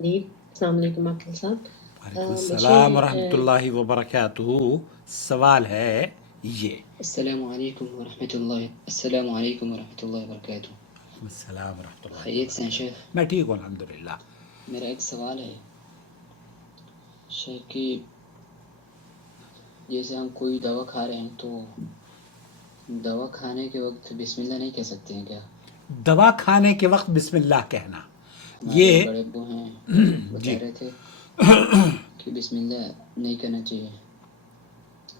جی السلام علیکم عاقل صاحب. وعلیکم مجھے السلام ورحمۃ اللہ وبرکاتہ. سوال ہے یہ. السلام علیکم ورحمۃ اللہ. السلام علیکم ورحمۃ اللہ وبرکاتہ. وعلیکم السلام ورحمۃ اللہ خیریت سے ہیں وبرکاتہ. شیخ؟ میں ٹھیک ہوں الحمدللہ. میرا ایک سوال ہے شیخ کہ جیسے ہم کوئی دوا کھا رہے ہیں تو دوا کھانے کے وقت بسم اللہ نہیں کہہ سکتے ہیں کیا؟ دوا کھانے کے وقت بسم اللہ کہنا ہمارے یہ بڑے ابو ہیں جی بتا رہے تھے کہ بسم اللہ نہیں کہنا چاہیے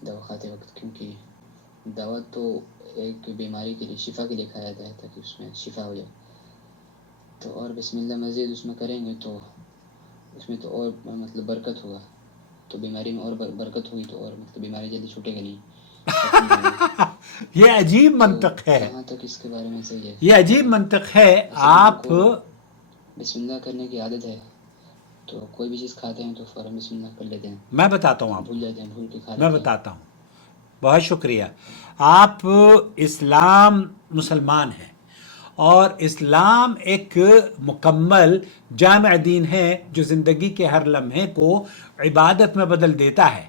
دوا کھاتے وقت، کیونکہ دوا تو ایک بیماری کے لیے شفا کے لیے کھایا جاتا ہے تاکہ اس میں شفا ہو جائے، تو اور بسم اللہ مزید اس میں کریں گے تو اس میں تو اور مطلب برکت ہوگا، تو بیماری میں اور برکت ہوگی تو اور مطلب بیماری جلدی چھوٹے گا نہیں، ختم نہیں ہوگی. یہ عجیب تو منطق ہے. کہاں تک اس کے بارے میں صحیح ہے؟ یہ عجیب اور منطق ہے. اصل میں ہم آپ کو بسم اللہ کرنے کی عادت ہے، تو کوئی بھی چیز کھاتے ہیں تو فوراً بسم اللہ کر لیتے ہیں، میں بتاتا ہوں آپ بھول کو. جاتے ہیں، بھول کے کھا میں لیتے ہیں. بتاتا ہوں. بہت شکریہ. آپ اسلام مسلمان ہیں اور اسلام ایک مکمل جامع دین ہے جو زندگی کے ہر لمحے کو عبادت میں بدل دیتا ہے.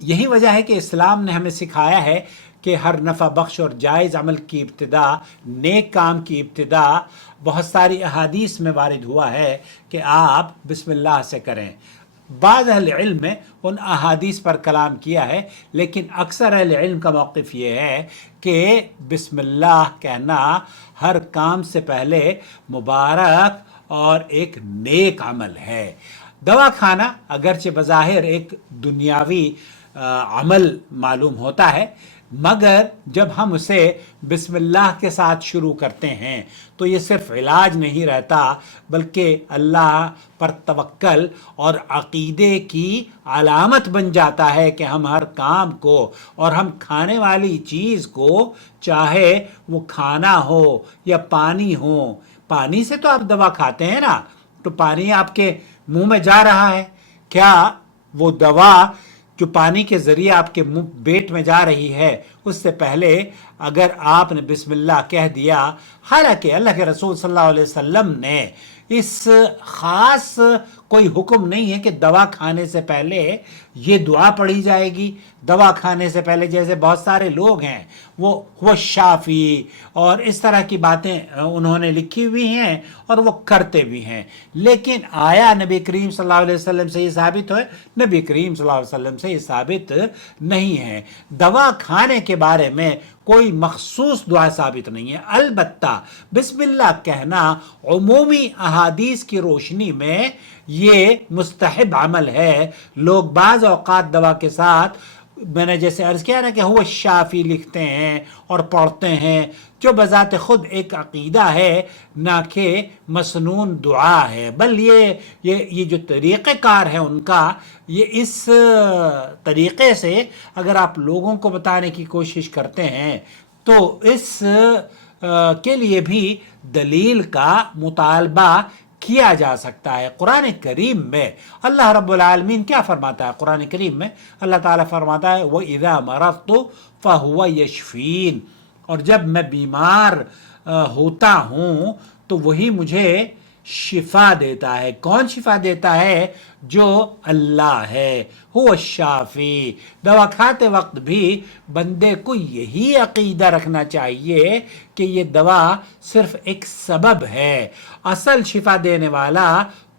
یہی وجہ ہے کہ اسلام نے ہمیں سکھایا ہے کہ ہر نفع بخش اور جائز عمل کی ابتدا، نیک کام کی ابتدا بہت ساری احادیث میں وارد ہوا ہے کہ آپ بسم اللہ سے کریں. بعض اہل علم نے ان احادیث پر کلام کیا ہے، لیکن اکثر اہل علم کا موقف یہ ہے کہ بسم اللہ کہنا ہر کام سے پہلے مبارک اور ایک نیک عمل ہے. دوا کھانا اگرچہ بظاہر ایک دنیاوی عمل معلوم ہوتا ہے، مگر جب ہم اسے بسم اللہ کے ساتھ شروع کرتے ہیں تو یہ صرف علاج نہیں رہتا بلکہ اللہ پر توکل اور عقیدے کی علامت بن جاتا ہے کہ ہم ہر کام کو اور ہم کھانے والی چیز کو، چاہے وہ کھانا ہو یا پانی ہو. پانی سے تو آپ دوا کھاتے ہیں نا، تو پانی آپ کے منہ میں جا رہا ہے، کیا وہ دوا جو پانی کے ذریعے آپ کے منہ پیٹ میں جا رہی ہے اس سے پہلے اگر آپ نے بسم اللہ کہہ دیا، حالانکہ اللہ کے رسول صلی اللہ علیہ وسلم نے اس خاص کوئی حکم نہیں ہے کہ دوا کھانے سے پہلے یہ دعا پڑھی جائے گی. دوا کھانے سے پہلے جیسے بہت سارے لوگ ہیں وہ شافی اور اس طرح کی باتیں انہوں نے لکھی ہوئی ہیں اور وہ کرتے بھی ہیں، لیکن آیا نبی کریم صلی اللہ علیہ وسلم سے یہ ثابت ہے؟ نبی کریم صلی اللہ علیہ وسلم سے یہ ثابت نہیں ہے. دوا کھانے کے بارے میں کوئی مخصوص دعا ثابت نہیں ہے، البتہ بسم اللہ کہنا عمومی احادیث کی روشنی میں یہ مستحب عمل ہے. لوگ بعض اوقات دوا کے ساتھ، میں نے جیسے عرض کیا نا کہ وہ شافی لکھتے ہیں اور پڑھتے ہیں، جو بذات خود ایک عقیدہ ہے نہ کہ مسنون دعا ہے، بل یہ جو طریقہ کار ہے ان کا، یہ اس طریقے سے اگر آپ لوگوں کو بتانے کی کوشش کرتے ہیں تو اس کے لیے بھی دلیل کا مطالبہ کیا جا سکتا ہے. قرآن کریم میں اللہ رب العالمین کیا فرماتا ہے؟ قرآن کریم میں اللہ تعالیٰ فرماتا ہے وَإِذَا مَرَضْتُ فَهُوَ يَشْفِينِ، اور جب میں بیمار ہوتا ہوں تو وہی مجھے شفا دیتا ہے. کون شفا دیتا ہے؟ جو اللہ ہے. هو الشافی. دوا کھاتے وقت بھی بندے کو یہی عقیدہ رکھنا چاہیے کہ یہ دوا صرف ایک سبب ہے، اصل شفا دینے والا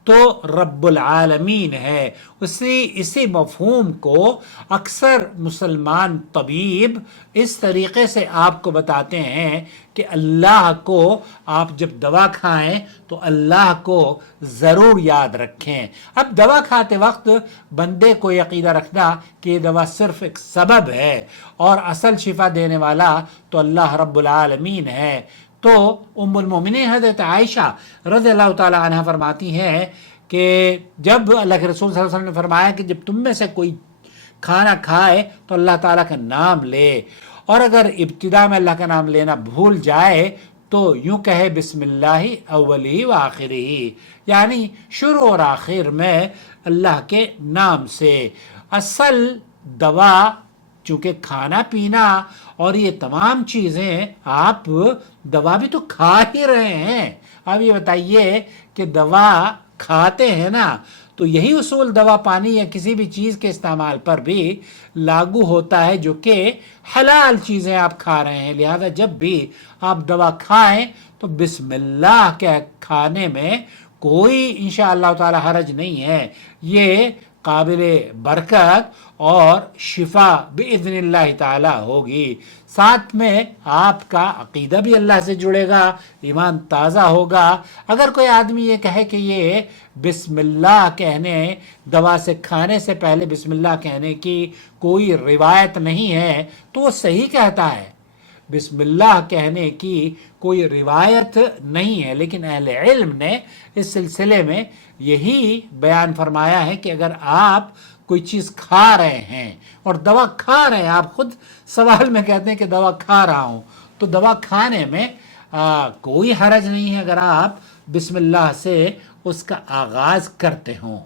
تو رب العالمین ہے. اسی مفہوم کو اکثر مسلمان طبیب اس طریقے سے آپ کو بتاتے ہیں کہ اللہ کو آپ جب دوا کھائیں تو اللہ کو ضرور یاد رکھیں. اب دوا کھاتے وقت بندے کو یہ عقیدہ رکھنا کہ یہ دوا صرف ایک سبب ہے اور اصل شفا دینے والا تو اللہ رب العالمین ہے. تو ام المومنین حضرت عائشہ رضی اللہ تعالی عنہ فرماتی ہیں کہ جب اللہ کے رسول صلی اللہ علیہ وسلم نے فرمایا کہ جب تم میں سے کوئی کھانا کھائے تو اللہ تعالیٰ کا نام لے، اور اگر ابتدا میں اللہ کا نام لینا بھول جائے تو یوں کہے بسم اللہ اولی و آخری، یعنی شروع اور آخر میں اللہ کے نام سے. اصل دوا چونکہ کھانا پینا اور یہ تمام چیزیں، آپ دوا بھی تو کھا ہی رہے ہیں. اب یہ بتائیے کہ دوا کھاتے ہیں نا تو یہی اصول دوا پانی یا کسی بھی چیز کے استعمال پر بھی لاگو ہوتا ہے جو کہ حلال چیزیں آپ کھا رہے ہیں. لہذا جب بھی آپ دوا کھائیں تو بسم اللہ کے کھانے میں کوئی انشاءاللہ تعالی حرج نہیں ہے. یہ قابل برکت اور شفا باذن اللہ تعالی ہوگی. ساتھ میں آپ کا عقیدہ بھی اللہ سے جڑے گا، ایمان تازہ ہوگا. اگر کوئی آدمی یہ کہے کہ یہ بسم اللہ کہنے، دوا سے کھانے سے پہلے بسم اللہ کہنے کی کوئی روایت نہیں ہے تو وہ صحیح کہتا ہے. بسم اللہ کہنے کی کوئی روایت نہیں ہے، لیکن اہل علم نے اس سلسلے میں یہی بیان فرمایا ہے کہ اگر آپ کوئی چیز کھا رہے ہیں اور دوا کھا رہے ہیں، آپ خود سوال میں کہتے ہیں کہ دوا کھا رہا ہوں، تو دوا کھانے میں کوئی حرج نہیں ہے اگر آپ بسم اللہ سے اس کا آغاز کرتے ہوں.